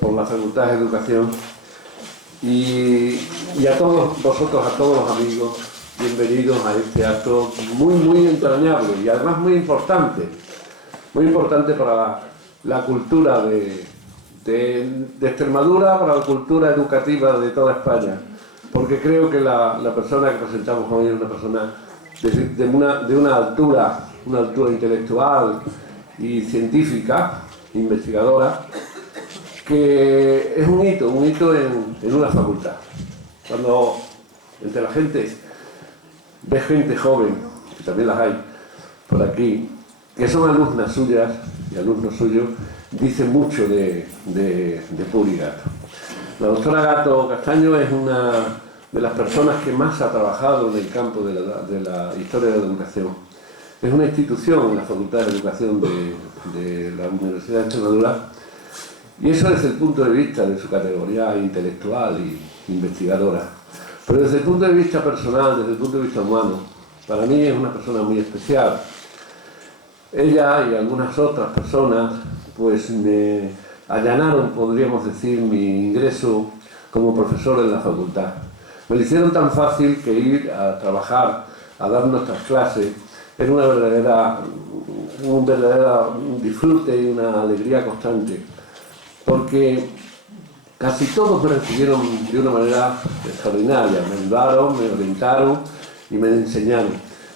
por la Facultad de Educación y a todos vosotros, a todos los amigos, bienvenidos a este acto muy entrañable y además muy importante para la cultura de Extremadura, para la cultura educativa de toda España, porque creo que la persona que presentamos hoy es una persona de una altura intelectual y científica, investigadora, que es un hito en una facultad. Cuando entre la gente ves gente joven, que también las hay por aquí, que son alumnas suyas y alumnos suyos, dice mucho de Puri Gato. La doctora Gato Castaño es una de las personas que más ha trabajado en el campo de la historia de la educación. Es una institución en la Facultad de Educación de la Universidad de Extremadura, y eso desde el punto de vista de su categoría intelectual y investigadora. Pero desde el punto de vista personal, desde el punto de vista humano, para mí es una persona muy especial. Ella y algunas otras personas pues me allanaron, podríamos decir, mi ingreso como profesor en la facultad. Me lo hicieron tan fácil que ir a trabajar, a dar nuestras clases, era un verdadero disfrute y una alegría constante, porque casi todos me recibieron de una manera extraordinaria, me ayudaron, me orientaron y me enseñaron.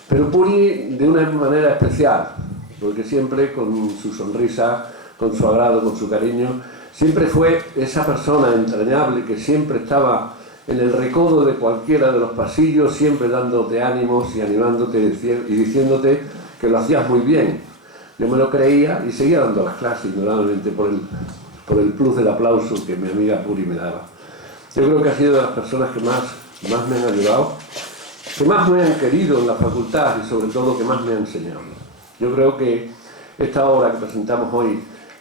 Pero Puri de una manera especial, porque siempre con su sonrisa, con su agrado, con su cariño, siempre fue esa persona entrañable que siempre estaba en el recodo de cualquiera de los pasillos, siempre dándote ánimos y animándote y diciéndote que lo hacías muy bien. Yo me lo creía y seguía dando las clases, indudablemente por el plus del aplauso que mi amiga Puri me daba. Yo creo que ha sido de las personas que más me han ayudado, que más me han querido en la facultad y sobre todo que más me han enseñado. Yo creo que esta obra que presentamos hoy,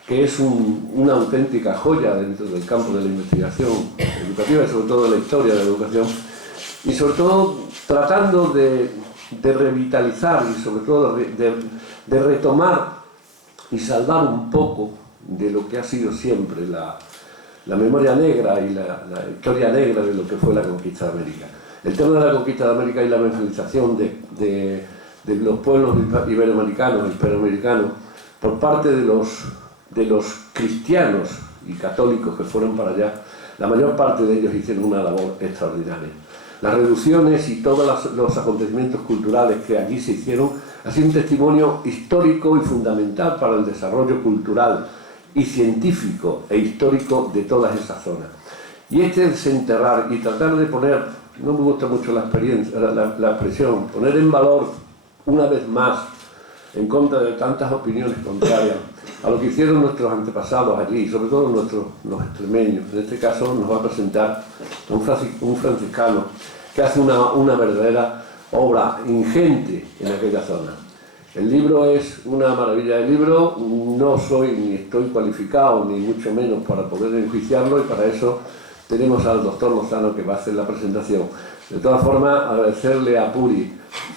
que es una auténtica joya dentro del campo de la investigación educativa y sobre todo de la historia de la educación, y sobre todo tratando de revitalizar y sobre todo de retomar y salvar un poco de lo que ha sido siempre la memoria negra y la historia negra de lo que fue la conquista de América. El tema de la conquista de América y la evangelización de los pueblos iberoamericanos, hispanoamericanos, por parte de los cristianos y católicos que fueron para allá, la mayor parte de ellos hicieron una labor extraordinaria. Las reducciones y todos los acontecimientos culturales que allí se hicieron ha sido un testimonio histórico y fundamental para el desarrollo cultural y científico e histórico de todas esas zonas. Y este desenterrar y tratar de poner, no me gusta mucho la expresión, poner en valor una vez más, en contra de tantas opiniones contrarias a lo que hicieron nuestros antepasados allí, sobre todo los extremeños. En este caso nos va a presentar un franciscano que hace una verdadera obra ingente en aquella zona. El libro es una maravilla de libro, no soy ni estoy cualificado ni mucho menos para poder enjuiciarlo, y para eso tenemos al doctor Lozano que va a hacer la presentación. De todas formas, agradecerle a Puri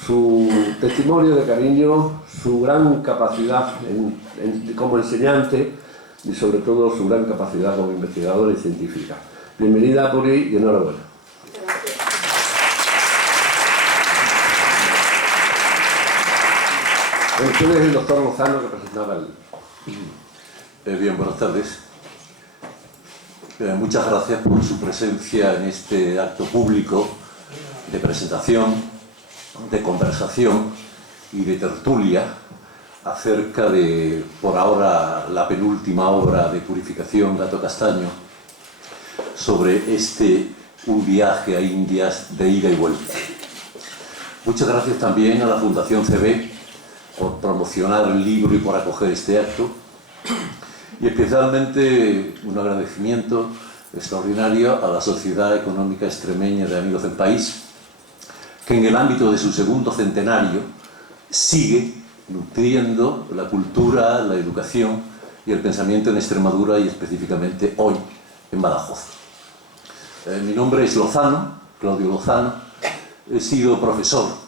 su testimonio de cariño, su gran capacidad como enseñante y sobre todo su gran capacidad como investigadora y científica. Bienvenida, Puri, y enhorabuena. Usted es el doctor Lozano que presentaba el... Bien, buenas tardes. Muchas gracias por su presencia en este acto público de presentación, de conversación y de tertulia acerca de, por ahora, la penúltima obra de Purificación Gato Castaño sobre un viaje a Indias de ida y vuelta. Muchas gracias también a la Fundación CB por promocionar el libro y por acoger este acto, y especialmente un agradecimiento extraordinario a la Sociedad Económica Extremeña de Amigos del País, que en el ámbito de su segundo centenario sigue nutriendo la cultura, la educación y el pensamiento en Extremadura y específicamente hoy en Badajoz. Mi nombre es Lozano, Claudio Lozano. He sido profesor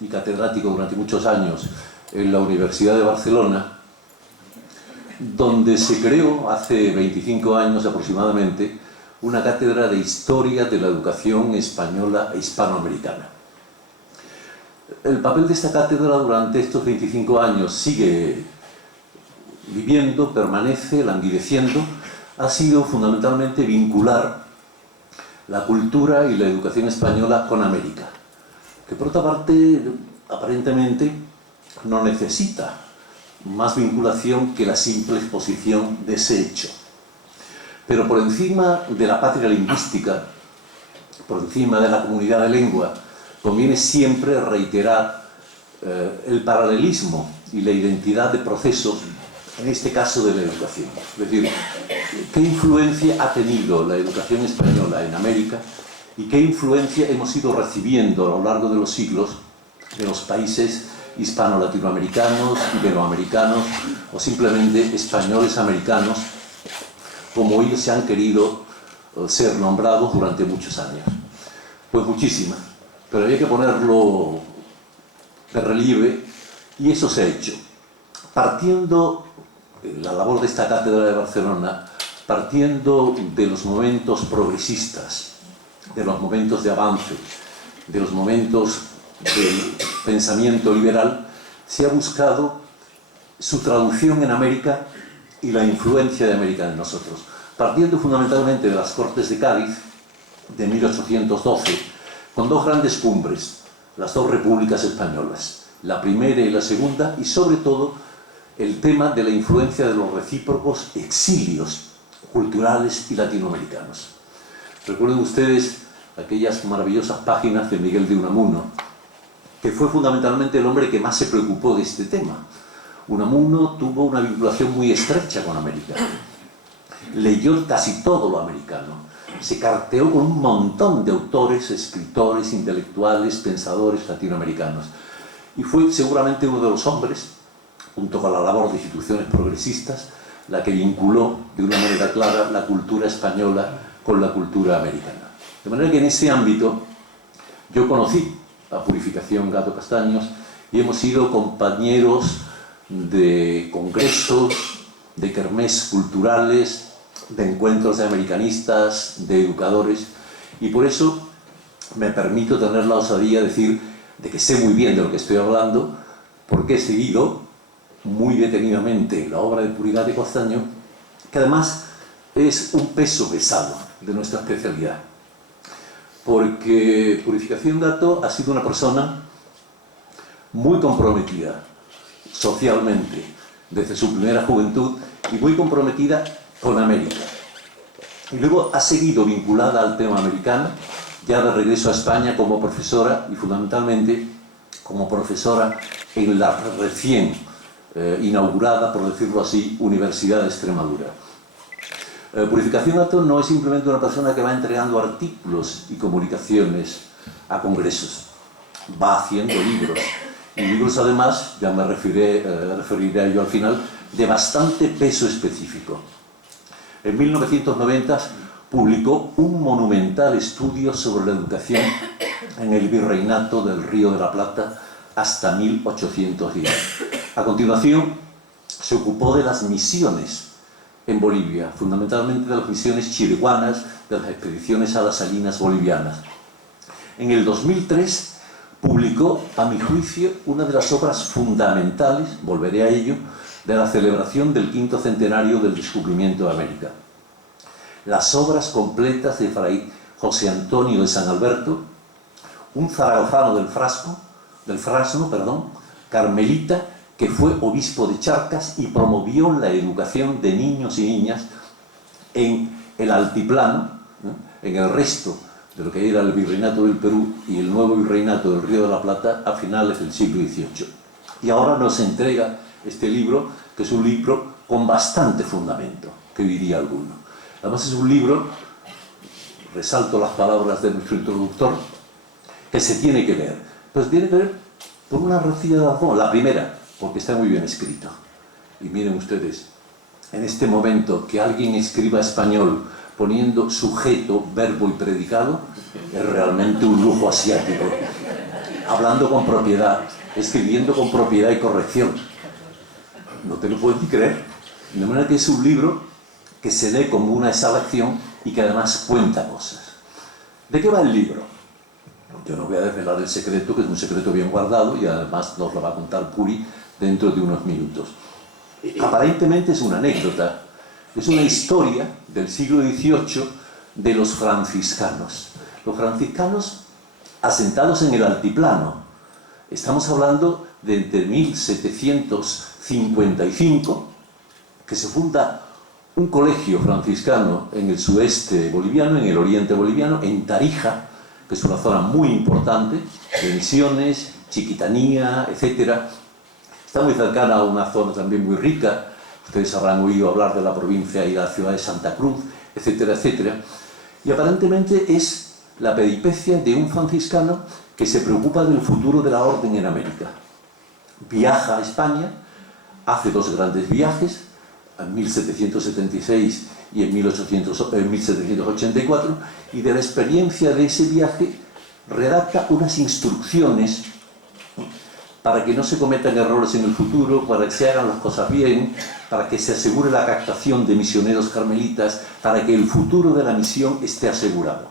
y catedrático durante muchos años en la Universidad de Barcelona donde se creó hace 25 años aproximadamente una cátedra de Historia de la Educación Española e Hispanoamericana. El papel de esta cátedra durante estos 25 años sigue viviendo, permanece, languideciendo, ha sido fundamentalmente vincular la cultura y la educación española con América, que por otra parte, aparentemente, no necesita más vinculación que la simple exposición de ese hecho. Pero por encima de la patria lingüística, por encima de la comunidad de lengua, conviene siempre reiterar el paralelismo y la identidad de procesos, en este caso de la educación. Es decir, qué influencia ha tenido la educación española en América y qué influencia hemos ido recibiendo a lo largo de los siglos de los países hispano-latinoamericanos, iberoamericanos o simplemente españoles americanos, como ellos se han querido ser nombrados durante muchos años. Pues muchísimas, pero había que ponerlo de relieve y eso se ha hecho. Partiendo la labor de esta cátedra de Barcelona, partiendo de los momentos progresistas, de los momentos de avance, de los momentos del pensamiento liberal, se ha buscado su traducción en América y la influencia de América en nosotros. Partiendo fundamentalmente de las Cortes de Cádiz, de 1812, con dos grandes cumbres, las dos repúblicas españolas, la primera y la segunda, y sobre todo el tema de la influencia de los recíprocos exilios culturales y latinoamericanos. Recuerden ustedes aquellas maravillosas páginas de Miguel de Unamuno, que fue fundamentalmente el hombre que más se preocupó de este tema. Unamuno tuvo una vinculación muy estrecha con América. Leyó casi todo lo americano. Se carteó con un montón de autores, escritores, intelectuales, pensadores latinoamericanos. Y fue seguramente uno de los hombres, junto con la labor de instituciones progresistas, la que vinculó de una manera clara la cultura española con la cultura americana. De manera que en ese ámbito yo conocí a Purificación Gato Castaños y hemos sido compañeros de congresos, de kermés culturales, de encuentros de americanistas, de educadores, y por eso me permito tener la osadía de decir de que sé muy bien de lo que estoy hablando, porque he seguido muy detenidamente la obra de Purificación Gato Castaños, que además es un peso pesado de nuestra especialidad, porque Purificación Gato ha sido una persona muy comprometida socialmente desde su primera juventud y muy comprometida con América. Y luego ha seguido vinculada al tema americano, ya de regreso a España como profesora y fundamentalmente como profesora en la recién inaugurada, por decirlo así, Universidad de Extremadura. Purificación Gato no es simplemente una persona que va entregando artículos y comunicaciones a congresos, va haciendo libros, y libros además, ya me referiré a ello al final, de bastante peso específico. En 1990 publicó un monumental estudio sobre la educación en el Virreinato del Río de la Plata hasta 1810. A continuación, se ocupó de las misiones en Bolivia, fundamentalmente de las misiones chiriguanas, de las expediciones a las salinas bolivianas. En el 2003 publicó, a mi juicio, una de las obras fundamentales, volveré a ello, de la celebración del 5º centenario del descubrimiento de América. Las obras completas de Fray José Antonio de San Alberto, un zaragozano del Fresno, carmelita, que fue obispo de Charcas y promovió la educación de niños y niñas en el altiplano, ¿no?, en el resto de lo que era el Virreinato del Perú y el nuevo Virreinato del Río de la Plata a finales del siglo XVIII. Y ahora nos entrega este libro, que es un libro con bastante fundamento, que diría alguno. Además es un libro, resalto las palabras de nuestro introductor, que se tiene que leer. Pues tiene que leer por una sencilla razón. La primera, porque está muy bien escrito. Y miren ustedes, en este momento que alguien escriba español poniendo sujeto, verbo y predicado, es realmente un lujo asiático. Hablando con propiedad, escribiendo con propiedad y corrección. No te lo puedes ni creer. De manera que es un libro que se lee como una exhalación y que además cuenta cosas. ¿De qué va el libro? Yo no voy a desvelar el secreto, que es un secreto bien guardado, y además nos lo va a contar Puri dentro de unos minutos. Aparentemente es una anécdota, es una historia del siglo XVIII de los franciscanos. Los franciscanos asentados en el altiplano. Estamos hablando de entre 1755, que se funda un colegio franciscano en el sudeste boliviano, en el oriente boliviano, en Tarija, que es una zona muy importante, de Misiones, Chiquitanía, etc. Está muy cercana a una zona también muy rica. Ustedes habrán oído hablar de la provincia y la ciudad de Santa Cruz, etcétera, etcétera. Y aparentemente es la peripecia de un franciscano que se preocupa del futuro de la orden en América. Viaja a España, hace dos grandes viajes, en 1776 y en 1784, y de la experiencia de ese viaje redacta unas instrucciones para que no se cometan errores en el futuro, para que se hagan las cosas bien, para que se asegure la captación de misioneros carmelitas, para que el futuro de la misión esté asegurado.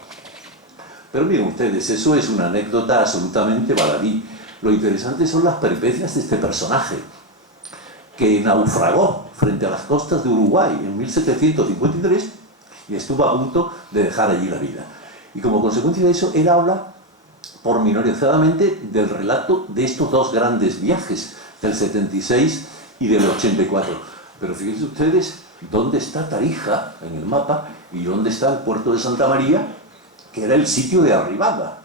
Pero miren ustedes, eso es una anécdota absolutamente baladí. Lo interesante son las peripecias de este personaje, que naufragó frente a las costas de Uruguay en 1753 y estuvo a punto de dejar allí la vida. Y como consecuencia de eso, él habla pormenorizadamente del relato de estos dos grandes viajes, del 76 y del 84. Pero fíjense ustedes dónde está Tarija en el mapa y dónde está el puerto de Santa María, que era el sitio de arribada.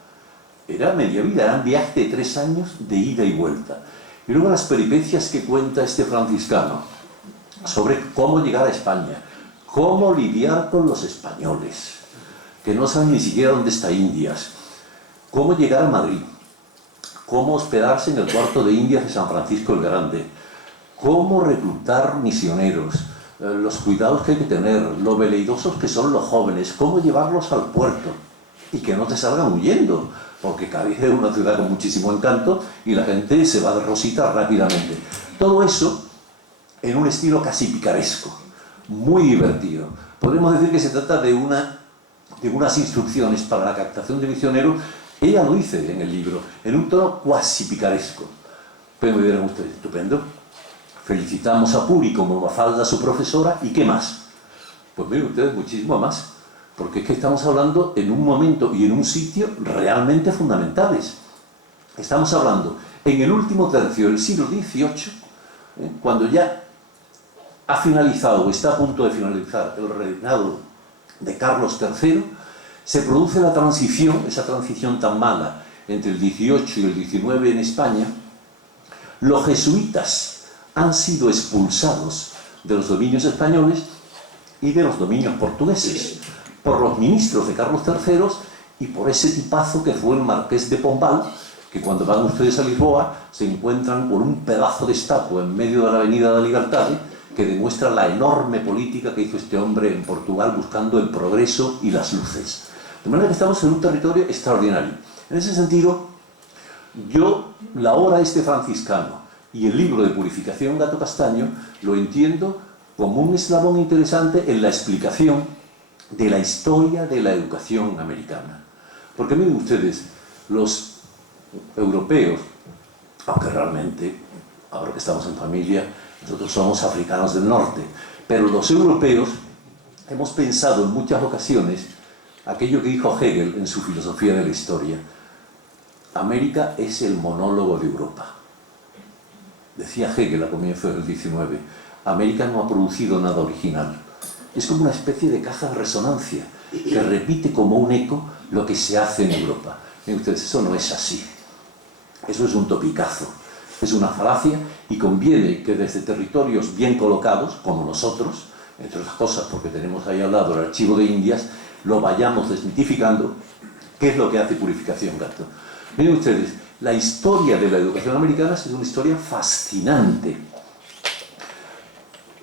Era media vida, eran viajes de 3 años de ida y vuelta. Y luego las peripecias que cuenta este franciscano sobre cómo llegar a España, cómo lidiar con los españoles, que no saben ni siquiera dónde está Indias, cómo llegar a Madrid, cómo hospedarse en el cuarto de Indias de San Francisco el Grande, cómo reclutar misioneros, los cuidados que hay que tener, lo veleidosos que son los jóvenes, cómo llevarlos al puerto y que no te salgan huyendo, porque Cádiz es una ciudad con muchísimo encanto y la gente se va de rosita rápidamente. Todo eso en un estilo casi picaresco, muy divertido. Podemos decir que se trata de unas instrucciones para la captación de misioneros. Ella lo dice en el libro, en un tono cuasi picaresco. Pero me dirán ustedes, estupendo. Felicitamos a Puri como Mafalda, su profesora, ¿y qué más? Pues miren ustedes, muchísimo más. Porque es que estamos hablando en un momento y en un sitio realmente fundamentales. Estamos hablando en el último tercio del siglo XVIII, cuando ya ha finalizado o está a punto de finalizar el reinado de Carlos III, se produce la transición, esa transición tan mala entre el XVIII y el XIX en España. Los jesuitas han sido expulsados de los dominios españoles y de los dominios portugueses por los ministros de Carlos III y por ese tipazo que fue el Marqués de Pombal, que cuando van ustedes a Lisboa se encuentran con un pedazo de estatua en medio de la Avenida da Liberdade que demuestra la enorme política que hizo este hombre en Portugal buscando el progreso y las luces. De manera que estamos en un territorio extraordinario. En ese sentido, yo la obra de este franciscano y el libro de Purificación Gato Castaño lo entiendo como un eslabón interesante en la explicación de la historia de la educación americana. Porque miren ustedes, los europeos, aunque realmente, ahora que estamos en familia, nosotros somos africanos del norte, pero los europeos hemos pensado en muchas ocasiones aquello que dijo Hegel en su filosofía de la historia: América es el monólogo de Europa. Decía Hegel a comienzos del XIX, América no ha producido nada original. Es como una especie de caja de resonancia que repite como un eco lo que se hace en Europa. Miren ustedes, eso no es así. Eso es un topicazo, es una falacia, y conviene que desde territorios bien colocados, como nosotros, entre otras cosas porque tenemos ahí al lado el archivo de Indias, lo vayamos desmitificando. ¿Qué es lo que hace Purificación Gato? Miren ustedes, la historia de la educación americana es una historia fascinante.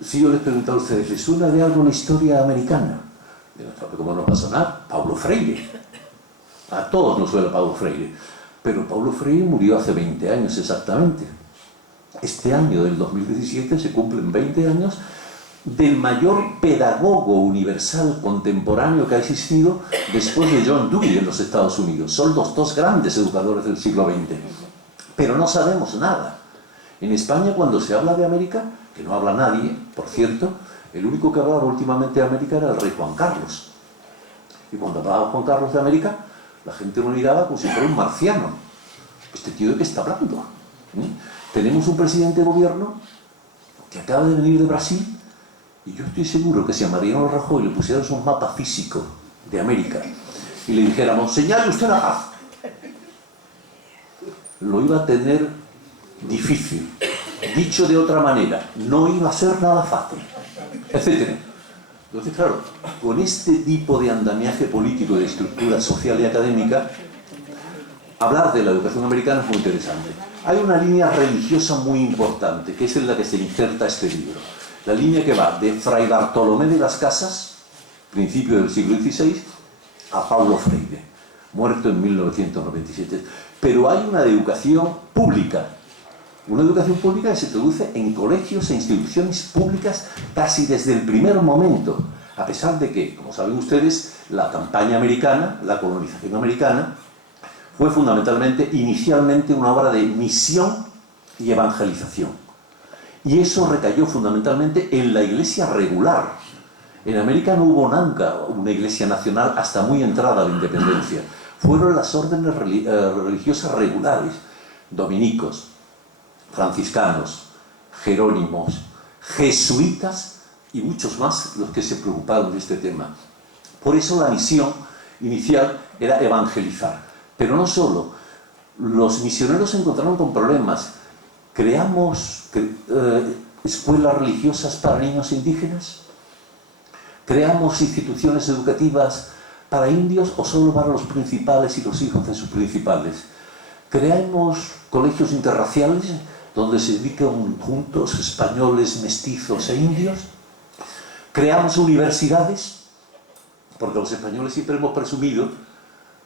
Si yo les pregunto a ustedes, ¿les suena de algo la historia americana? ¿Cómo nos va a sonar? Paulo Freire. A todos nos suena Paulo Freire. Pero Paulo Freire murió hace 20 años exactamente. Este año del 2017 se cumplen 20 años del mayor pedagogo universal contemporáneo que ha existido después de John Dewey en los Estados Unidos. Son los dos grandes educadores del siglo XX. Pero no sabemos nada. En España, cuando se habla de América, que no habla nadie, por cierto, el único que hablaba últimamente de América era el rey Juan Carlos. Y cuando hablaba Juan Carlos de América, la gente lo miraba como si fuera un marciano. ¿Este tío de qué está hablando? Tenemos un presidente de gobierno que acaba de venir de Brasil, y yo estoy seguro que si a Mariano Rajoy le pusiéramos un mapa físico de América y le dijéramos, señale usted la paz, lo iba a tener difícil. Dicho de otra manera, no iba a ser nada fácil, etc. Entonces, claro, con este tipo de andamiaje político, de estructura social y académica, hablar de la educación americana es muy interesante. Hay una línea religiosa muy importante, que es en la que se inserta este libro. La línea que va de Fray Bartolomé de las Casas, principio del siglo XVI, a Paulo Freire, muerto en 1997. Pero hay una educación pública que se traduce en colegios e instituciones públicas casi desde el primer momento, a pesar de que, como saben ustedes, la campaña americana, la colonización americana, fue fundamentalmente, inicialmente, una obra de misión y evangelización. Y eso recayó fundamentalmente en la iglesia regular. En América no hubo nunca una iglesia nacional hasta muy entrada la independencia. Fueron las órdenes religiosas regulares, dominicos, franciscanos, jerónimos, jesuitas y muchos más los que se preocuparon de este tema. Por eso la misión inicial era evangelizar. Pero no solo, los misioneros se encontraron con problemas. ¿Creamos escuelas religiosas para niños indígenas? ¿Creamos instituciones educativas para indios o solo para los principales y los hijos de sus principales? ¿Creamos colegios interraciales donde se dedican juntos españoles, mestizos e indios? ¿Creamos universidades? Porque los españoles siempre hemos presumido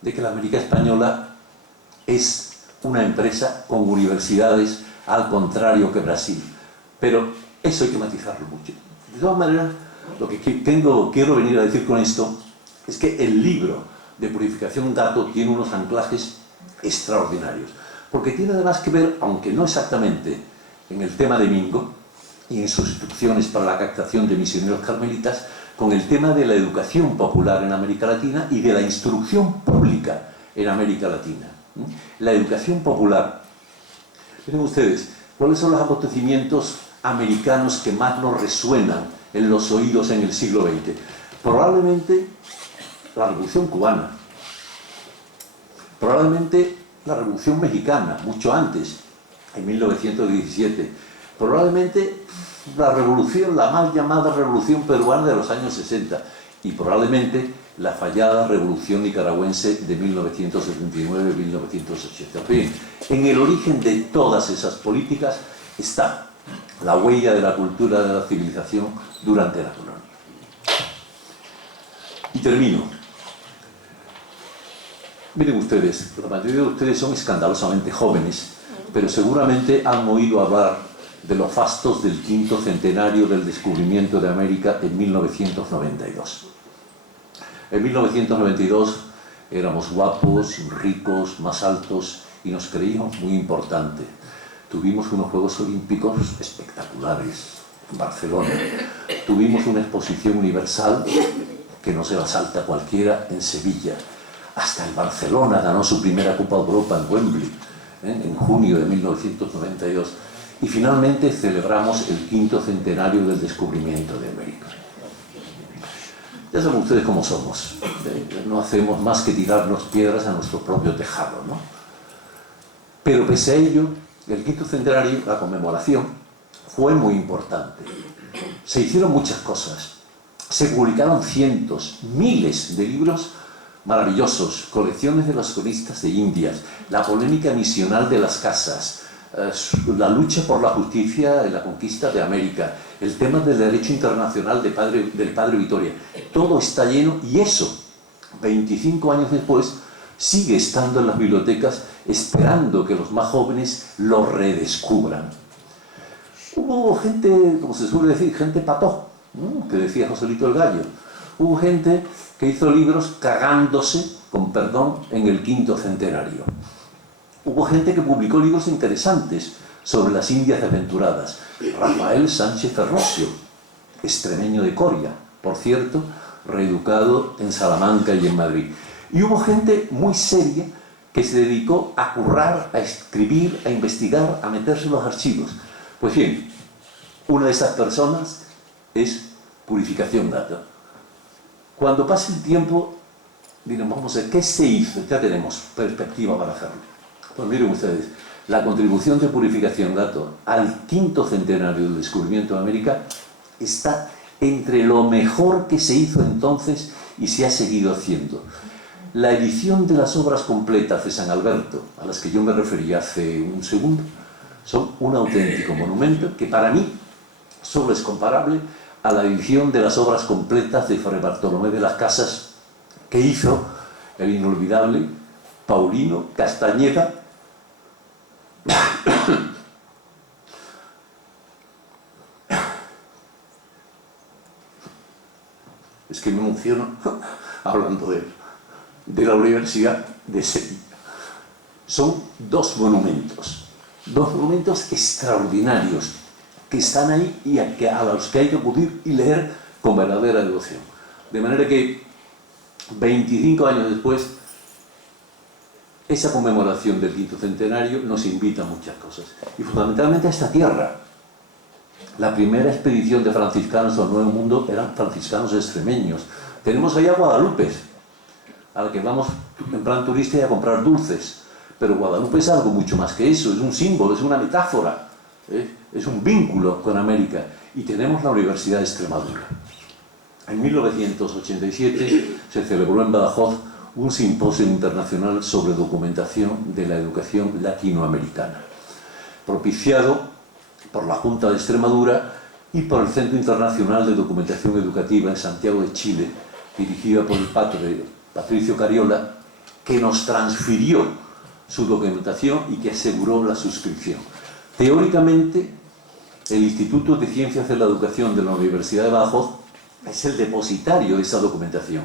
de que la América española es una empresa con universidades, al contrario que Brasil. Pero eso hay que matizarlo mucho. De todas maneras, lo que quiero venir a decir con esto es que el libro de Purificación Dato tiene unos anclajes extraordinarios. Porque tiene además que ver, aunque no exactamente, en el tema de Mingo y en sus instrucciones para la captación de misioneros carmelitas, con el tema de la educación popular en América Latina y de la instrucción pública en América Latina. La educación popular. Miren ustedes, ¿cuáles son los acontecimientos americanos que más nos resuenan en los oídos en el siglo XX? Probablemente la Revolución Cubana, probablemente la Revolución Mexicana, mucho antes, en 1917, probablemente la mal llamada Revolución Peruana de los años 60 y probablemente la fallada Revolución Nicaragüense de 1979-1980. En el origen de todas esas políticas está la huella de la cultura de la civilización durante la colonia. Y termino. Miren ustedes, la mayoría de ustedes son escandalosamente jóvenes, pero seguramente han oído hablar de los fastos del 5º centenario del descubrimiento de América en 1992. En 1992 éramos guapos, ricos, más altos y nos creíamos muy importantes. Tuvimos unos Juegos Olímpicos espectaculares en Barcelona. Tuvimos una exposición universal que no se la salta cualquiera en Sevilla. Hasta el Barcelona ganó su primera Copa de Europa en Wembley, en junio de 1992. Y finalmente celebramos el 5º centenario del descubrimiento de América. Ya saben ustedes cómo somos. No hacemos más que tirarnos piedras a nuestro propio tejado, ¿no? Pero pese a ello, el 5º centenario, la conmemoración, fue muy importante. Se hicieron muchas cosas. Se publicaron cientos, miles de libros maravillosos, colecciones de los cronistas de Indias, la polémica misional de las casas, la lucha por la justicia en la conquista de América, el tema del derecho internacional del padre Vittoria. Todo está lleno y eso, 25 años después, sigue estando en las bibliotecas esperando que los más jóvenes lo redescubran. Hubo gente, como se suele decir, gente pató, que decía Joselito el Gallo. Hubo gente que hizo libros cagándose, con perdón, en el 5º centenario. Hubo gente que publicó libros interesantes sobre las Indias aventuradas. Rafael Sánchez Ferrosio, extremeño de Coria, por cierto, reeducado en Salamanca y en Madrid. Y hubo gente muy seria que se dedicó a currar, a escribir, a investigar, a meterse en los archivos. Pues bien, una de esas personas es Purificación Gato. Cuando pase el tiempo, diremos, vamos a ver, ¿qué se hizo? Ya tenemos perspectiva para hacerlo. Pues miren ustedes, la contribución de Purificación Gato al 5º centenario del descubrimiento de América está entre lo mejor que se hizo entonces y se ha seguido haciendo. La edición de las obras completas de San Alberto, a las que yo me referí hace un segundo, son un auténtico monumento que para mí solo es comparable a la edición de las obras completas de Fray Bartolomé de las Casas que hizo el inolvidable Paulino Castañeda, es que me emociono hablando de él, de la Universidad de Sevilla. Son dos monumentos extraordinarios que están ahí y a los que hay que acudir y leer con verdadera devoción. De manera que 25 años después, esa conmemoración del 5º centenario nos invita a muchas cosas. Y fundamentalmente a esta tierra. La primera expedición de franciscanos al Nuevo Mundo eran franciscanos extremeños. Tenemos allá Guadalupe, a la que vamos en plan turista y a comprar dulces. Pero Guadalupe es algo mucho más que eso, es un símbolo, es una metáfora, es un vínculo con América. Y tenemos la Universidad de Extremadura. En 1987 se celebró en Badajoz un simposio internacional sobre documentación de la educación latinoamericana, propiciado por la Junta de Extremadura y por el Centro Internacional de Documentación Educativa en Santiago de Chile, dirigida por el padre Patricio Cariola, que nos transfirió su documentación y que aseguró la suscripción. Teóricamente, el Instituto de Ciencias de la Educación de la Universidad de Badajoz es el depositario de esa documentación.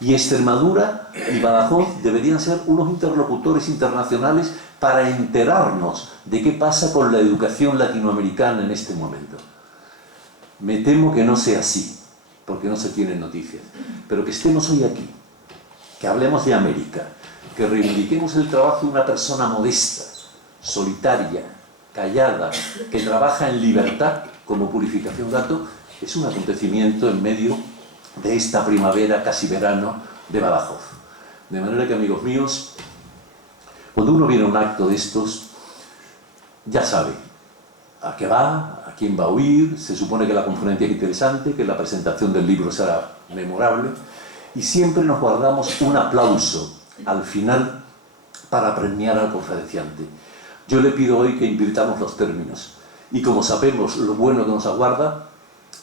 Y Extremadura y Badajoz deberían ser unos interlocutores internacionales para enterarnos de qué pasa con la educación latinoamericana en este momento. Me temo que no sea así, porque no se tienen noticias. Pero que estemos hoy aquí, que hablemos de América, que reivindiquemos el trabajo de una persona modesta, solitaria, callada, que trabaja en libertad, como Purificación Gato, es un acontecimiento en medio de esta primavera, casi verano, de Badajoz. De manera que, amigos míos, cuando uno viene a un acto de estos, ya sabe a qué va, a quién va a oír, se supone que la conferencia es interesante, que la presentación del libro será memorable, y siempre nos guardamos un aplauso al final para premiar al conferenciante. Yo le pido hoy que invirtamos los términos, y como sabemos lo bueno que nos aguarda,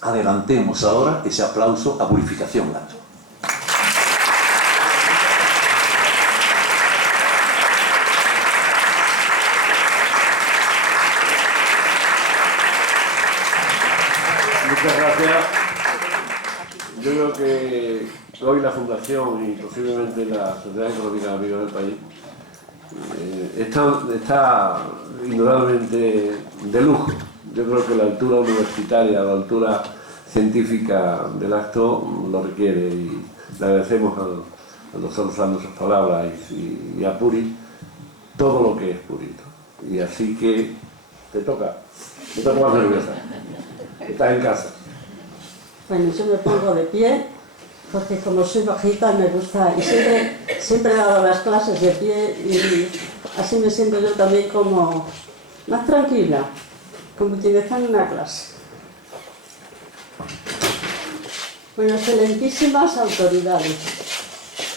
adelantemos ahora ese aplauso a Purificación Gato. Muchas gracias. Yo creo que hoy la Fundación y posiblemente la Sociedad Económica Amiga del País está indudablemente de lujo. Yo creo que la altura universitaria, la altura científica del acto lo requiere y le agradecemos al doctor Lozano sus palabras y a Puri todo lo que es Purito. Y así que te toca más nerviosa. Estás en casa. Bueno, yo me pongo de pie porque como soy bajita me gusta y siempre he dado las clases de pie y así me siento yo también como más tranquila, como quien está en una clase. Bueno, excelentísimas autoridades,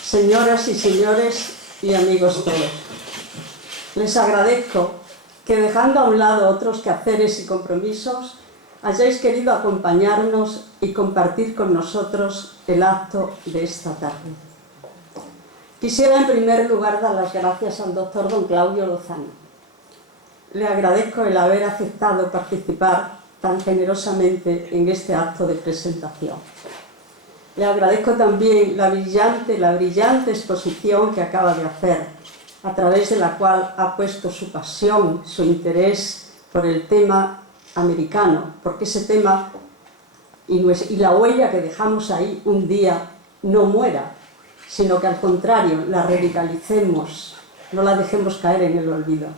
señoras y señores y amigos todos, les agradezco que dejando a un lado otros quehaceres y compromisos hayáis querido acompañarnos y compartir con nosotros el acto de esta tarde. Quisiera en primer lugar dar las gracias al doctor don Claudio Lozano. Le agradezco el haber aceptado participar tan generosamente en este acto de presentación. Le agradezco también la brillante exposición que acaba de hacer, a través de la cual ha puesto su pasión, su interés por el tema americano, porque ese tema y la huella que dejamos ahí un día no muera, sino que al contrario, la revitalicemos, no la dejemos caer en el olvido.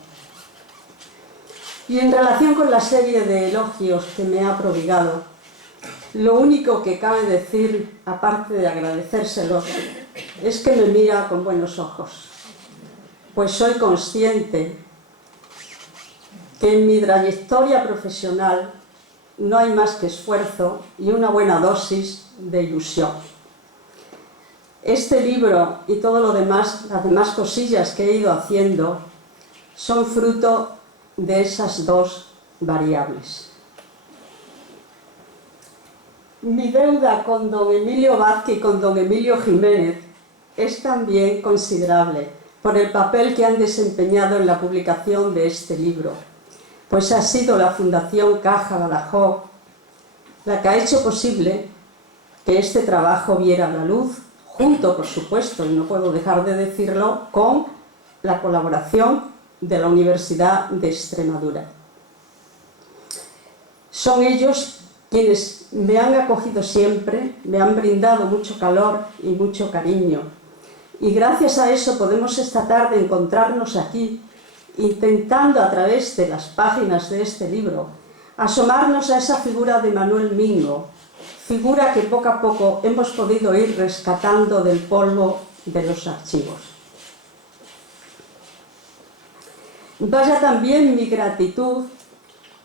Y en relación con la serie de elogios que me ha prodigado, lo único que cabe decir, aparte de agradecérselo, es que me mira con buenos ojos, pues soy consciente que en mi trayectoria profesional no hay más que esfuerzo y una buena dosis de ilusión. Este libro y todo lo demás, las demás cosillas que he ido haciendo, son fruto de esas dos variables. Mi deuda con don Emilio Vázquez y con don Emilio Jiménez es también considerable por el papel que han desempeñado en la publicación de este libro, pues ha sido la Fundación Caja Badajoz la que ha hecho posible que este trabajo viera la luz, junto, por supuesto, y no puedo dejar de decirlo, con la colaboración de la Universidad de Extremadura. Son ellos quienes me han acogido siempre, me han brindado mucho calor y mucho cariño. Y gracias a eso podemos esta tarde encontrarnos aquí, intentando a través de las páginas de este libro asomarnos a esa figura de Manuel Mingo, figura que poco a poco hemos podido ir rescatando del polvo de los archivos. Vaya también mi gratitud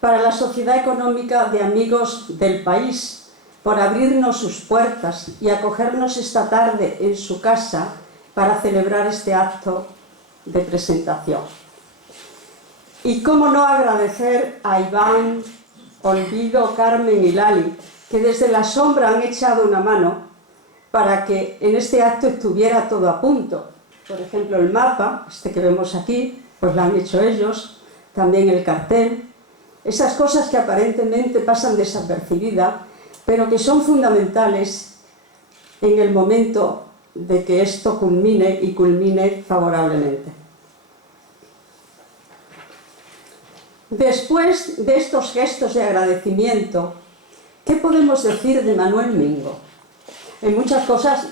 para la Sociedad Económica de Amigos del País por abrirnos sus puertas y acogernos esta tarde en su casa para celebrar este acto de presentación. Y cómo no agradecer a Iván, Olvido, Carmen y Lali, que desde la sombra han echado una mano para que en este acto estuviera todo a punto. Por ejemplo, el mapa, este que vemos aquí, pues lo han hecho ellos, también el cartel. Esas cosas que aparentemente pasan desapercibidas, pero que son fundamentales en el momento de que esto culmine y culmine favorablemente. Después de estos gestos de agradecimiento, ¿qué podemos decir de Manuel Mingo? En muchas cosas,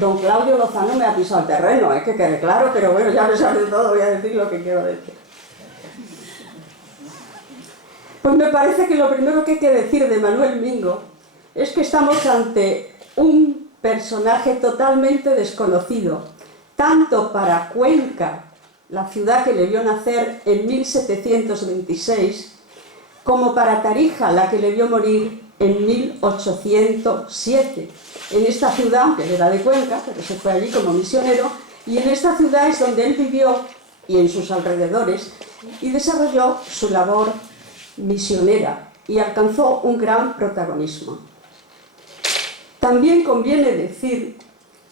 don Claudio Lozano me ha pisado el terreno, que quede claro, pero bueno, ya a pesar de todo voy a decir lo que quiero decir. Pues me parece que lo primero que hay que decir de Manuel Mingo es que estamos ante un personaje totalmente desconocido, tanto para Cuenca, la ciudad que le vio nacer en 1726, como para Tarija, la que le vio morir en 1807. En esta ciudad, aunque él era de Cuenca, pero se fue allí como misionero, y en esta ciudad es donde él vivió, y en sus alrededores, y desarrolló su labor misionera, y alcanzó un gran protagonismo. También conviene decir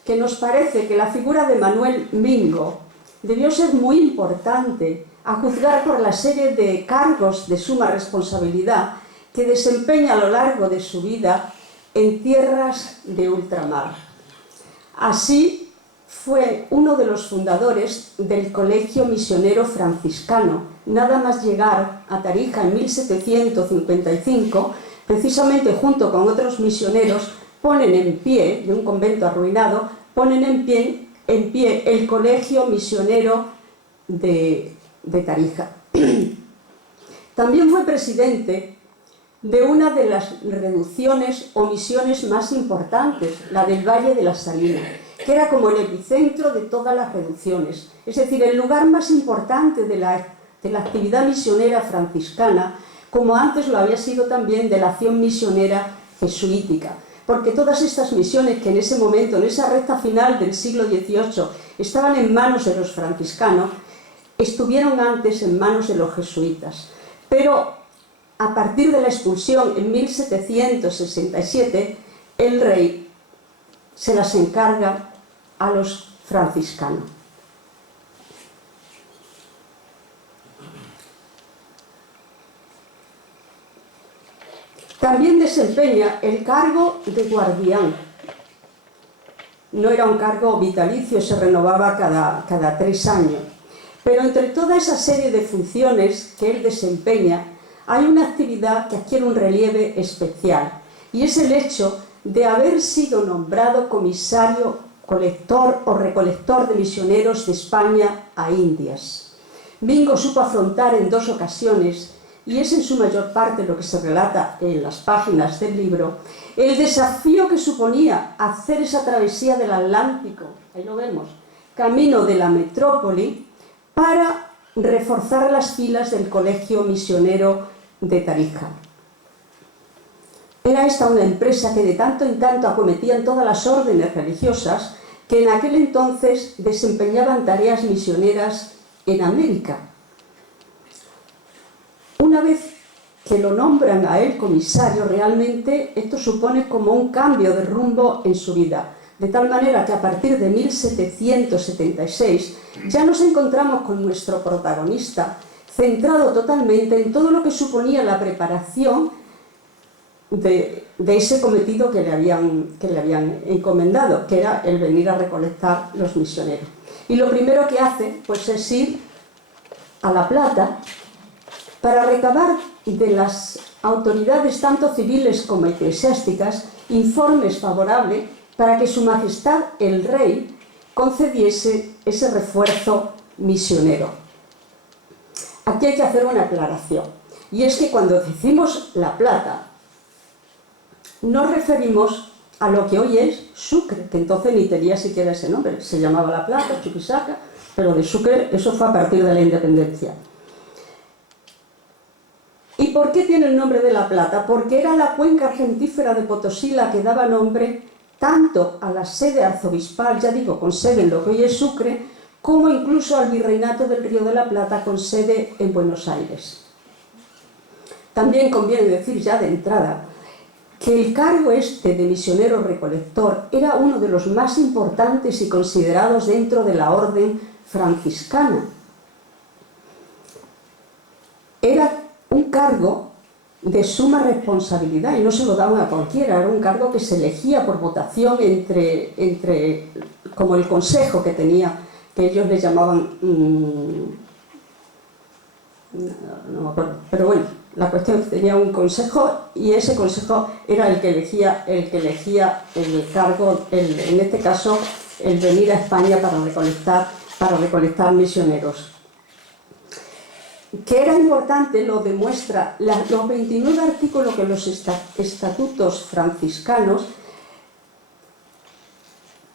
que nos parece que la figura de Manuel Mingo debió ser muy importante, a juzgar por la serie de cargos de suma responsabilidad que desempeña a lo largo de su vida en tierras de ultramar. Así, fue uno de los fundadores del Colegio Misionero Franciscano. Nada más llegar a Tarija en 1755, precisamente junto con otros misioneros, ponen en pie, de un convento arruinado, ponen en pie el Colegio Misionero de Tarija. También fue presidente de una de las reducciones o misiones más importantes, la del Valle de las Salinas, que era como el epicentro de todas las reducciones, es decir, el lugar más importante de la actividad misionera franciscana, como antes lo había sido también de la acción misionera jesuítica, porque todas estas misiones que en ese momento, en esa recta final del siglo XVIII, estaban en manos de los franciscanos, estuvieron antes en manos de los jesuitas. Pero a partir de la expulsión en 1767, el rey se las encarga a los franciscanos. También desempeña el cargo de guardián. No era un cargo vitalicio, se renovaba cada 3 años. Pero entre toda esa serie de funciones que él desempeña, hay una actividad que adquiere un relieve especial, y es el hecho de haber sido nombrado comisario, colector o recolector de misioneros de España a Indias. Mingo supo afrontar en 2 ocasiones, y es en su mayor parte lo que se relata en las páginas del libro, el desafío que suponía hacer esa travesía del Atlántico, ahí lo vemos, camino de la metrópoli, para reforzar las filas del colegio misionero de Tarija. Era esta una empresa que de tanto en tanto acometían todas las órdenes religiosas que en aquel entonces desempeñaban tareas misioneras en América. Una vez que lo nombran a él comisario, realmente esto supone como un cambio de rumbo en su vida, de tal manera que a partir de 1776 ya nos encontramos con nuestro protagonista centrado totalmente en todo lo que suponía la preparación de ese cometido que le habían encomendado, que era el venir a recolectar los misioneros. Y lo primero que hace pues, es ir a La Plata para recabar de las autoridades tanto civiles como eclesiásticas informes favorables para que Su Majestad el Rey concediese ese refuerzo misionero. Aquí hay que hacer una aclaración, y es que cuando decimos La Plata nos referimos a lo que hoy es Sucre, que entonces ni tenía siquiera ese nombre, se llamaba La Plata, Chuquisaca, pero de Sucre eso fue a partir de la independencia. ¿Y por qué tiene el nombre de La Plata? Porque era la cuenca argentífera de Potosí la que daba nombre tanto a la sede arzobispal, ya digo, con sede en lo que hoy es Sucre, como incluso al virreinato del Río de la Plata con sede en Buenos Aires. También conviene decir ya de entrada que el cargo este de misionero recolector era uno de los más importantes y considerados dentro de la orden franciscana. Era un cargo de suma responsabilidad y no se lo daban a cualquiera, era un cargo que se elegía por votación entre como el consejo que tenía, que ellos le llamaban, no me acuerdo, pero bueno, la cuestión es que tenía un consejo y ese consejo era el que elegía el cargo, en este caso, el venir a España para recolectar misioneros. Que era importante lo demuestra los 29 artículos que los estatutos franciscanos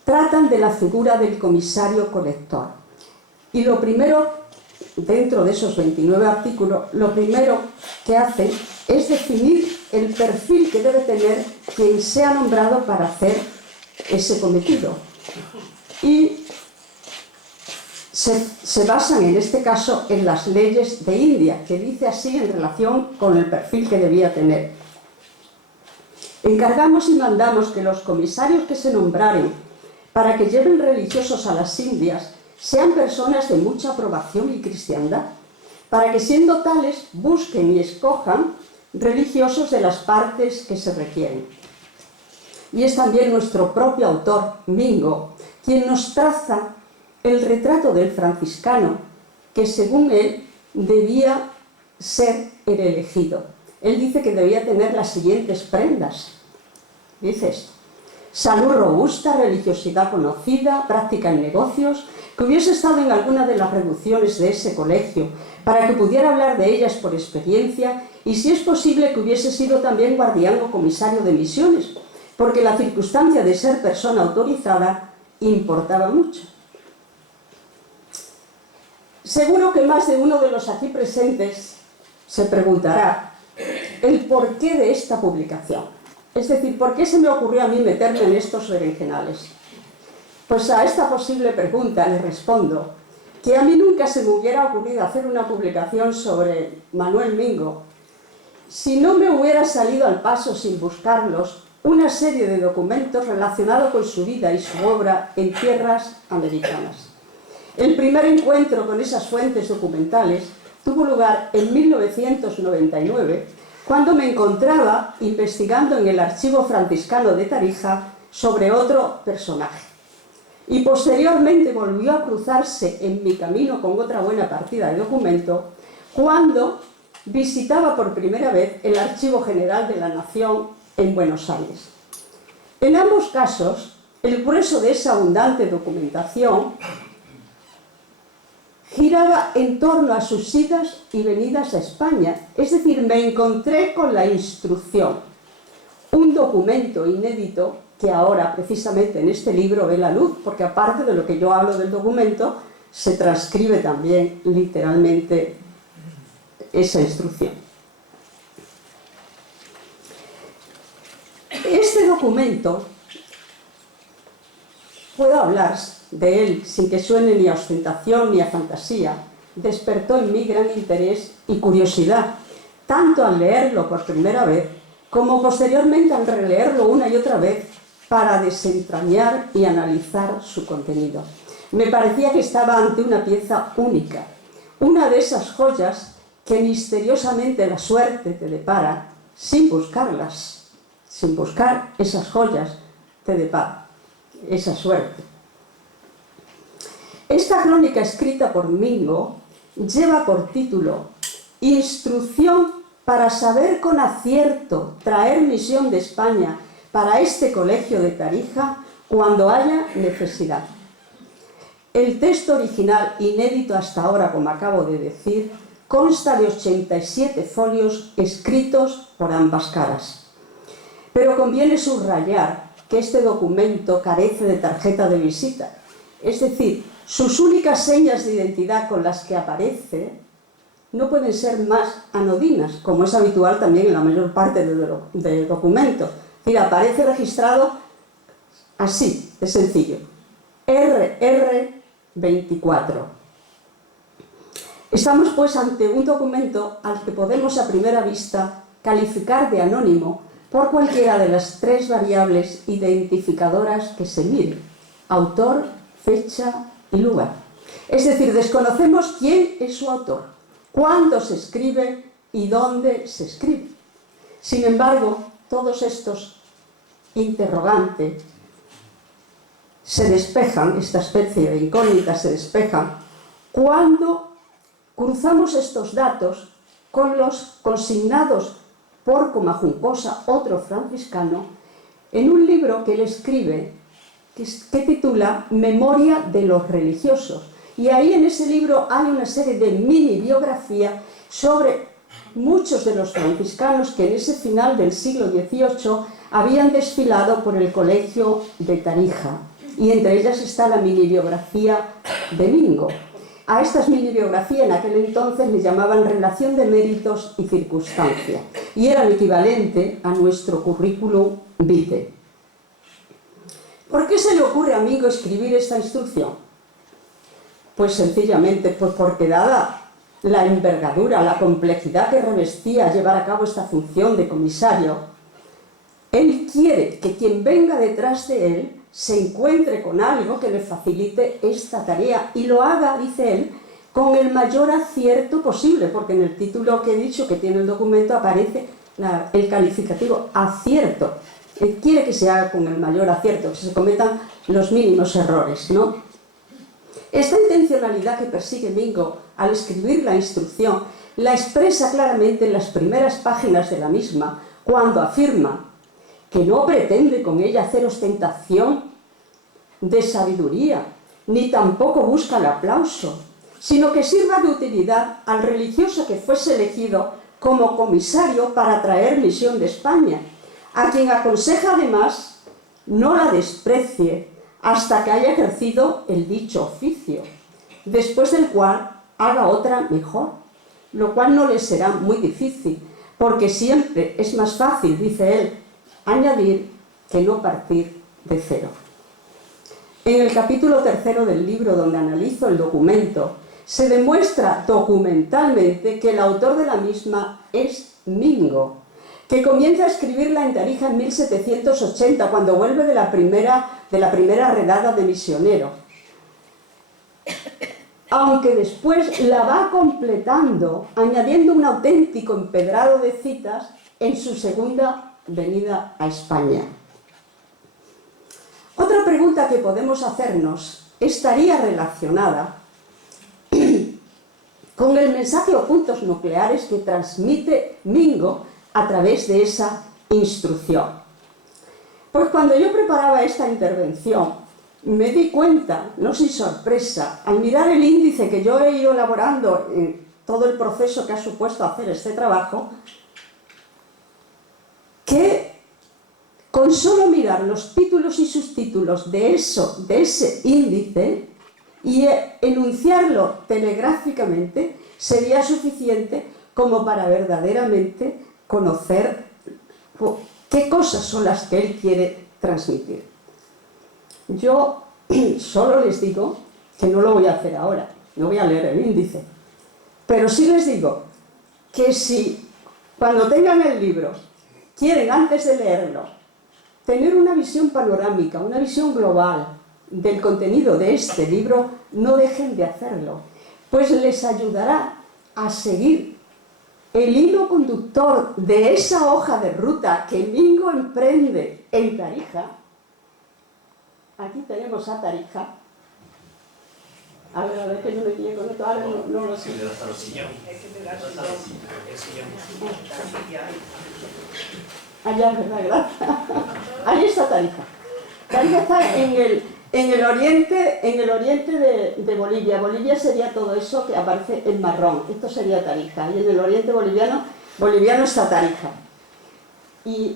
tratan de la figura del comisario colector. Y lo primero, dentro de esos 29 artículos, lo primero que hacen es definir el perfil que debe tener quien sea nombrado para hacer ese cometido. Y se basan en este caso en las leyes de India, que dice así en relación con el perfil que debía tener. Encargamos y mandamos que los comisarios que se nombraren para que lleven religiosos a las Indias sean personas de mucha aprobación y cristiandad, para que siendo tales busquen y escojan religiosos de las partes que se requieren. Y es también nuestro propio autor, Mingo, quien nos traza el retrato del franciscano, que según él debía ser el elegido. Él dice que debía tener las siguientes prendas. Dice esto: salud robusta, religiosidad conocida, práctica en negocios, que hubiese estado en alguna de las reducciones de ese colegio, para que pudiera hablar de ellas por experiencia, y si es posible que hubiese sido también guardián o comisario de misiones, porque la circunstancia de ser persona autorizada importaba mucho. Seguro que más de uno de los aquí presentes se preguntará el porqué de esta publicación. Es decir, ¿por qué se me ocurrió a mí meterme en estos berenjenales? Pues a esta posible pregunta le respondo que a mí nunca se me hubiera ocurrido hacer una publicación sobre Manuel Mingo si no me hubiera salido al paso sin buscarlos una serie de documentos relacionados con su vida y su obra en tierras americanas. El primer encuentro con esas fuentes documentales tuvo lugar en 1999, cuando me encontraba investigando en el archivo franciscano de Tarija sobre otro personaje. Y posteriormente volvió a cruzarse en mi camino con otra buena partida de documento cuando visitaba por primera vez el Archivo General de la Nación en Buenos Aires. En ambos casos, el grueso de esa abundante documentación giraba en torno a sus idas y venidas a España. Es decir, me encontré con la instrucción, un documento inédito que ahora precisamente en este libro ve la luz, porque aparte de lo que yo hablo del documento, se transcribe también literalmente esa instrucción. Este documento, puedo hablar de él sin que suene ni a ostentación ni a fantasía, despertó en mí gran interés y curiosidad, tanto al leerlo por primera vez como posteriormente al releerlo una y otra vez para desentrañar y analizar su contenido. Me parecía que estaba ante una pieza única, una de esas joyas que misteriosamente la suerte te depara sin buscarlas, sin buscar esas joyas te depara esa suerte. Esta crónica escrita por Mingo lleva por título Instrucción para saber con acierto traer misión de España para este colegio de Tarija cuando haya necesidad. El texto original, inédito hasta ahora, como acabo de decir, consta de 87 folios escritos por ambas caras. Pero conviene subrayar que este documento carece de tarjeta de visita, es decir, sus únicas señas de identidad con las que aparece no pueden ser más anodinas, como es habitual también en la mayor parte de documentos. Es decir, aparece registrado así, de sencillo, RR24. Estamos pues ante un documento al que podemos a primera vista calificar de anónimo por cualquiera de las tres variables identificadoras que se mire: autor, fecha y lugar. Es decir, desconocemos quién es su autor, cuándo se escribe y dónde se escribe. Sin embargo, todos estos interrogantes se despejan, esta especie de incógnitas se despejan, cuando cruzamos estos datos con los consignados por Comajuncosa, otro franciscano, en un libro que él escribe que titula Memoria de los religiosos. Y ahí en ese libro hay una serie de mini biografías sobre muchos de los franciscanos que en ese final del siglo XVIII habían desfilado por el colegio de Tarija. Y entre ellas está la mini biografía de Mingo. A estas mini biografías en aquel entonces le llamaban relación de méritos y circunstancia. Y era el equivalente a nuestro currículum vitae. ¿Por qué se le ocurre a Mingo escribir esta instrucción? Pues sencillamente porque dada la envergadura, la complejidad que revestía llevar a cabo esta función de comisario, él quiere que quien venga detrás de él se encuentre con algo que le facilite esta tarea y lo haga, dice él, con el mayor acierto posible, porque en el título que he dicho que tiene el documento aparece el calificativo acierto. Él quiere que se haga con el mayor acierto, que se cometan los mínimos errores, ¿no? Esta intencionalidad que persigue Mingo al escribir la instrucción la expresa claramente en las primeras páginas de la misma, cuando afirma que no pretende con ella hacer ostentación de sabiduría, ni tampoco busca el aplauso, sino que sirva de utilidad al religioso que fuese elegido como comisario para traer misión de España, a quien aconseja además no la desprecie hasta que haya ejercido el dicho oficio, después del cual haga otra mejor, lo cual no le será muy difícil, porque siempre es más fácil, dice él, añadir que no partir de cero. En el capítulo 3 del libro, donde analizo el documento, se demuestra documentalmente que el autor de la misma es Mingo, que comienza a escribirla en Tarija en 1780, cuando vuelve de la primera redada de misionero. Aunque después la va completando, añadiendo un auténtico empedrado de citas en su segunda venida a España. Otra pregunta que podemos hacernos estaría relacionada con el mensaje o puntos nucleares que transmite Mingo a través de esa instrucción. Pues cuando yo preparaba esta intervención, me di cuenta, no sin sorpresa, al mirar el índice que yo he ido elaborando en todo el proceso que ha supuesto hacer este trabajo, que con solo mirar los títulos y subtítulos de ese índice y enunciarlo telegráficamente sería suficiente como para verdaderamente conocer qué cosas son las que él quiere transmitir. Yo solo les digo que no lo voy a hacer ahora, no voy a leer el índice, pero sí les digo que si cuando tengan el libro quieren, antes de leerlo, tener una visión panorámica, una visión global del contenido de este libro, no dejen de hacerlo, pues les ayudará a seguir el hilo conductor de esa hoja de ruta que Mingo emprende en Tarija. Aquí tenemos a Tarija. A ver que no me guíe con esto, ahora no lo sé. Allá, ¿verdad? Gracias. Ahí está Tarija. Tarija está en el oriente de Bolivia. Bolivia sería todo eso que aparece en marrón. Esto sería Tarija. Y en el oriente boliviano está Tarija. Y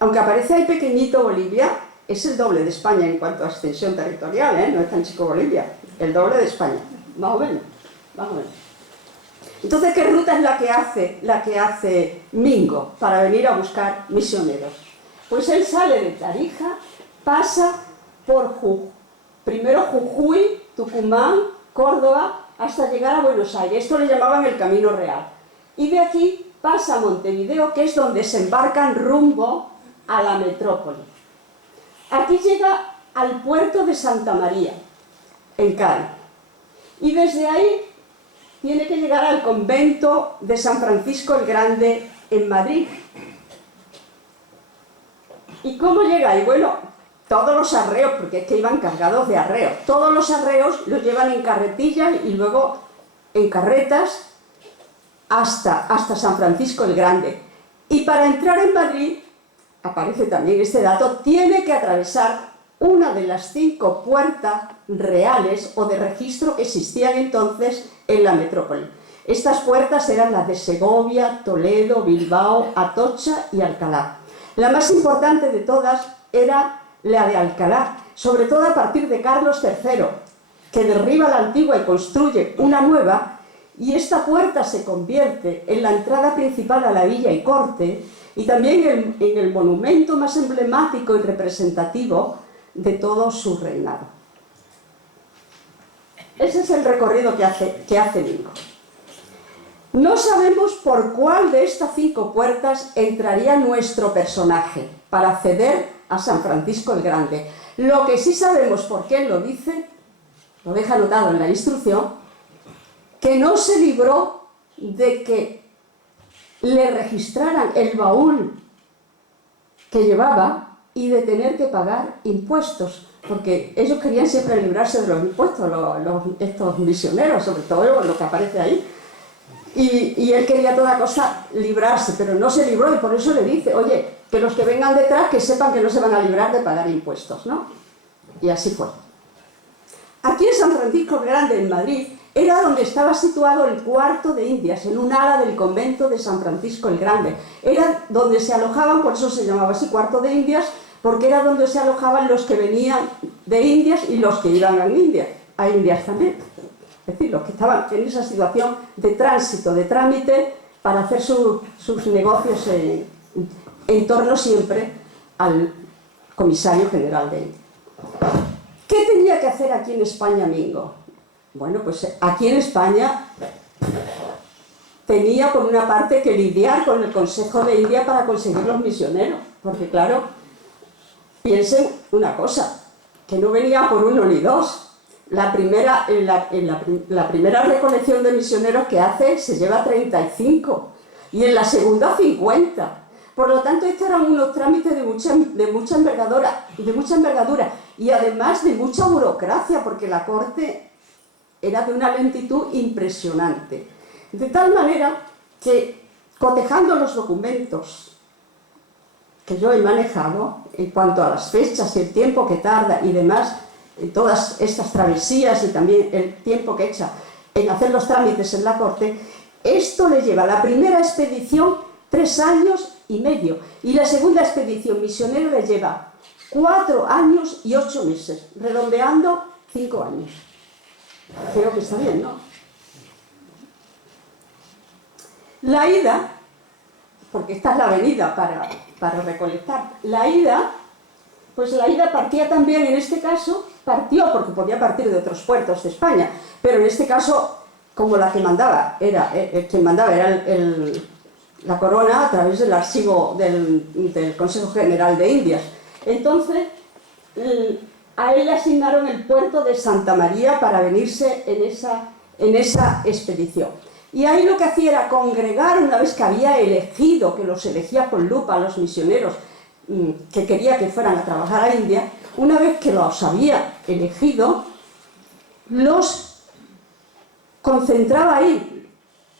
aunque aparece ahí pequeñito Bolivia, es el doble de España en cuanto a extensión territorial, ¿eh? No es tan chico Bolivia. El doble de España. Más o menos. Más o menos. Entonces, ¿qué ruta es la que hace Mingo para venir a buscar misioneros? Pues él sale de Tarija, pasa por primero Jujuy, Tucumán, Córdoba, hasta llegar a Buenos Aires. Esto le llamaban el Camino Real. Y de aquí pasa a Montevideo, que es donde se embarcan rumbo a la metrópoli. Aquí llega al puerto de Santa María, en Cádiz. Y desde ahí tiene que llegar al convento de San Francisco el Grande en Madrid. ¿Y cómo llega ahí? Bueno, todos los arreos, porque es que iban cargados de arreos, todos los arreos los llevan en carretillas y luego en carretas hasta San Francisco el Grande. Y para entrar en Madrid, aparece también este dato, tiene que atravesar una de las 5 puertas reales o de registro que existían entonces en la metrópoli. Estas puertas eran las de Segovia, Toledo, Bilbao, Atocha y Alcalá. La más importante de todas era la de Alcalá, sobre todo a partir de Carlos III, que derriba la antigua y construye una nueva, y esta puerta se convierte en la entrada principal a la villa y corte, y también en el monumento más emblemático y representativo de todo su reinado. Ese es el recorrido que hace Mingo. No sabemos por cuál de estas 5 puertas entraría nuestro personaje para acceder a San Francisco el Grande. Lo que sí sabemos, porque él lo dice, lo deja anotado en la instrucción, que no se libró de que le registraran el baúl que llevaba y de tener que pagar impuestos, porque ellos querían siempre librarse de los impuestos, estos misioneros, sobre todo lo que aparece ahí, y él quería a toda costa librarse, pero no se libró, y por eso le dice, oye, que los que vengan detrás que sepan que no se van a librar de pagar impuestos, ¿no? Y así fue. Aquí en San Francisco el Grande, en Madrid, era donde estaba situado el cuarto de Indias, en un ala del convento de San Francisco el Grande. Era donde se alojaban, por eso se llamaba así cuarto de Indias, porque era donde se alojaban los que venían de Indias y los que iban a Indias también. Es decir, los que estaban en esa situación de tránsito, de trámite, para hacer sus negocios en torno siempre al comisario general de India. ¿Qué tenía que hacer aquí en España Mingo? Bueno, pues aquí en España tenía por una parte que lidiar con el Consejo de India para conseguir los misioneros, porque claro, piensen una cosa, que no venía por uno ni dos. La primera recolección de misioneros que hace se lleva 35 y en la segunda 50. Por lo tanto, estos eran unos trámites de mucha envergadura y además de mucha burocracia, porque la corte era de una lentitud impresionante. De tal manera que, cotejando los documentos que yo he manejado, en cuanto a las fechas y el tiempo que tarda y demás, en todas estas travesías y también el tiempo que echa en hacer los trámites en la corte, esto le lleva a la primera expedición 3 años y medio, y la segunda expedición misionera le lleva 4 años y 8 meses, redondeando 5 años. Creo que está bien, ¿no? La ida, porque esta es la venida para recolectar, pues la ida partía también, en este caso, partió porque podía partir de otros puertos de España, pero en este caso, como la que mandaba era, la corona a través del archivo del Consejo General de Indias. Entonces, a él le asignaron el puerto de Santa María para venirse en esa expedición. Y ahí lo que hacía era congregar, una vez que había elegido, que los elegía con lupa a los misioneros que quería que fueran a trabajar a India, una vez que los había elegido, los concentraba ahí,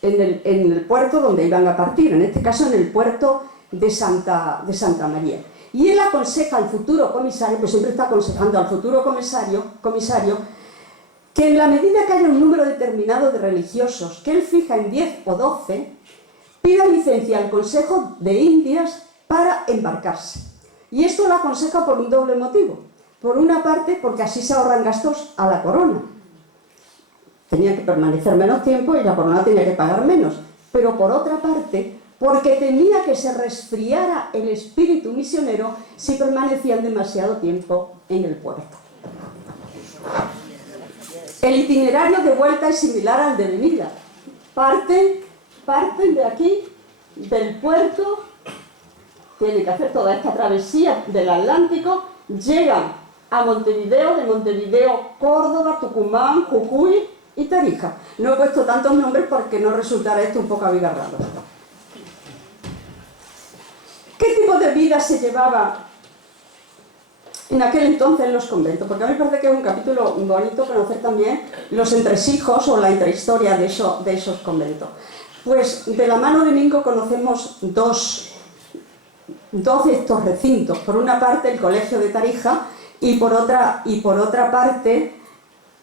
en el puerto donde iban a partir, en este caso en el puerto de Santa María. Y él aconseja al futuro comisario, pues siempre está aconsejando al futuro comisario, que en la medida que haya un número determinado de religiosos, que él fija en 10 o 12, pida licencia al Consejo de Indias para embarcarse. Y esto lo aconseja por un doble motivo. Por una parte, porque así se ahorran gastos a la corona. Tenía que permanecer menos tiempo y la corona tenía que pagar menos. Pero por otra parte, porque temía que se resfriara el espíritu misionero si permanecían demasiado tiempo en el puerto. El itinerario de vuelta es similar al de venida. Parten de aquí, del puerto, tienen que hacer toda esta travesía del Atlántico, llegan a Montevideo, de Montevideo, Córdoba, Tucumán, Jujuy y Tarija. No he puesto tantos nombres porque no resultara esto un poco abigarrado. ¿Qué tipo de vida se llevaba en aquel entonces en los conventos? Porque a mí me parece que es un capítulo bonito conocer también los entresijos o la intrahistoria de esos conventos. Pues de la mano de Mingo conocemos dos de estos recintos. Por una parte el Colegio de Tarija y por otra parte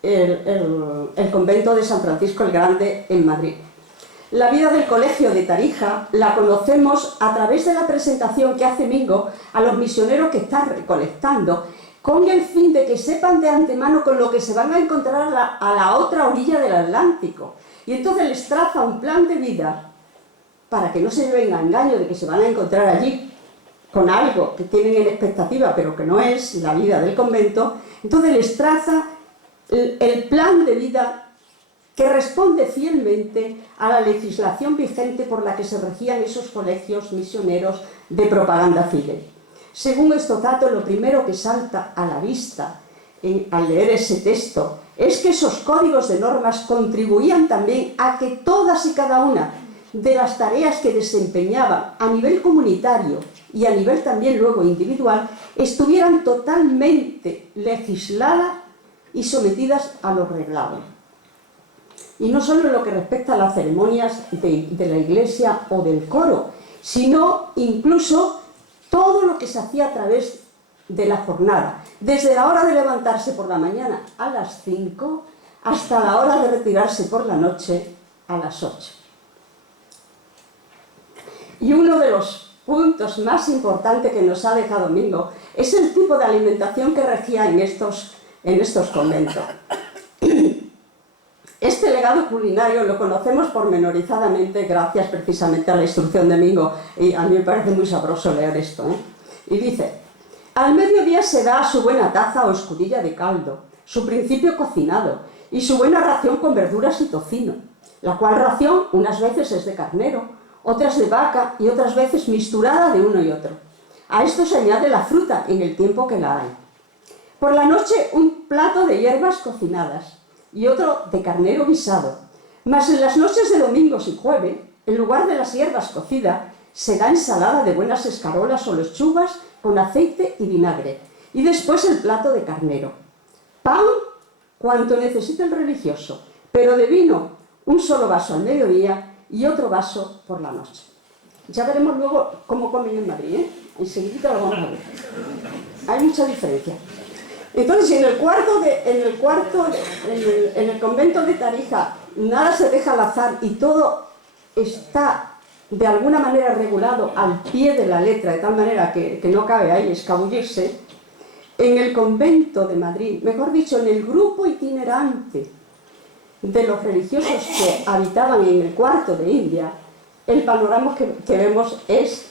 el convento de San Francisco el Grande en Madrid. La vida del Colegio de Tarija la conocemos a través de la presentación que hace Mingo a los misioneros que está recolectando, con el fin de que sepan de antemano con lo que se van a encontrar a la otra orilla del Atlántico. Y entonces les traza un plan de vida para que no se lleven a engaño de que se van a encontrar allí con algo que tienen en expectativa pero que no es la vida del convento. Entonces les traza el plan de vida que responde fielmente a la legislación vigente por la que se regían esos colegios misioneros de propaganda fide. Según estos datos, lo primero que salta a la vista al leer ese texto es que esos códigos de normas contribuían también a que todas y cada una de las tareas que desempeñaban a nivel comunitario y a nivel también luego individual estuvieran totalmente legisladas y sometidas a lo reglado. Y no solo en lo que respecta a las ceremonias de la iglesia o del coro, sino incluso todo lo que se hacía a través de la jornada, desde la hora de levantarse por la mañana a las 5 hasta la hora de retirarse por la noche a las 8. Y uno de los puntos más importantes que nos ha dejado Mingo es el tipo de alimentación que regía en estos conventos. Este legado culinario lo conocemos pormenorizadamente gracias precisamente a la instrucción de Mingo, y a mí me parece muy sabroso leer esto, Y dice: al mediodía se da su buena taza o escudilla de caldo, su principio cocinado y su buena ración con verduras y tocino, la cual ración unas veces es de carnero, otras de vaca y otras veces misturada de uno y otro. A esto se añade la fruta en el tiempo que la hay. Por la noche un plato de hierbas cocinadas y otro de carnero guisado, mas en las noches de domingos y jueves, en lugar de las hierbas cocidas, se da ensalada de buenas escarolas o lechugas con aceite y vinagre. Y después el plato de carnero. Pan, cuanto necesite el religioso, pero de vino, un solo vaso al mediodía y otro vaso por la noche. Ya veremos luego cómo comen en Madrid, ¿eh? Enseguida lo vamos a ver. Hay mucha diferencia. Entonces, si en el convento de Tarija nada se deja al azar y todo está de alguna manera regulado al pie de la letra, de tal manera que no cabe ahí escabullirse, en el convento de Madrid, mejor dicho, en el grupo itinerante de los religiosos que habitaban en el cuarto de India, el panorama que vemos es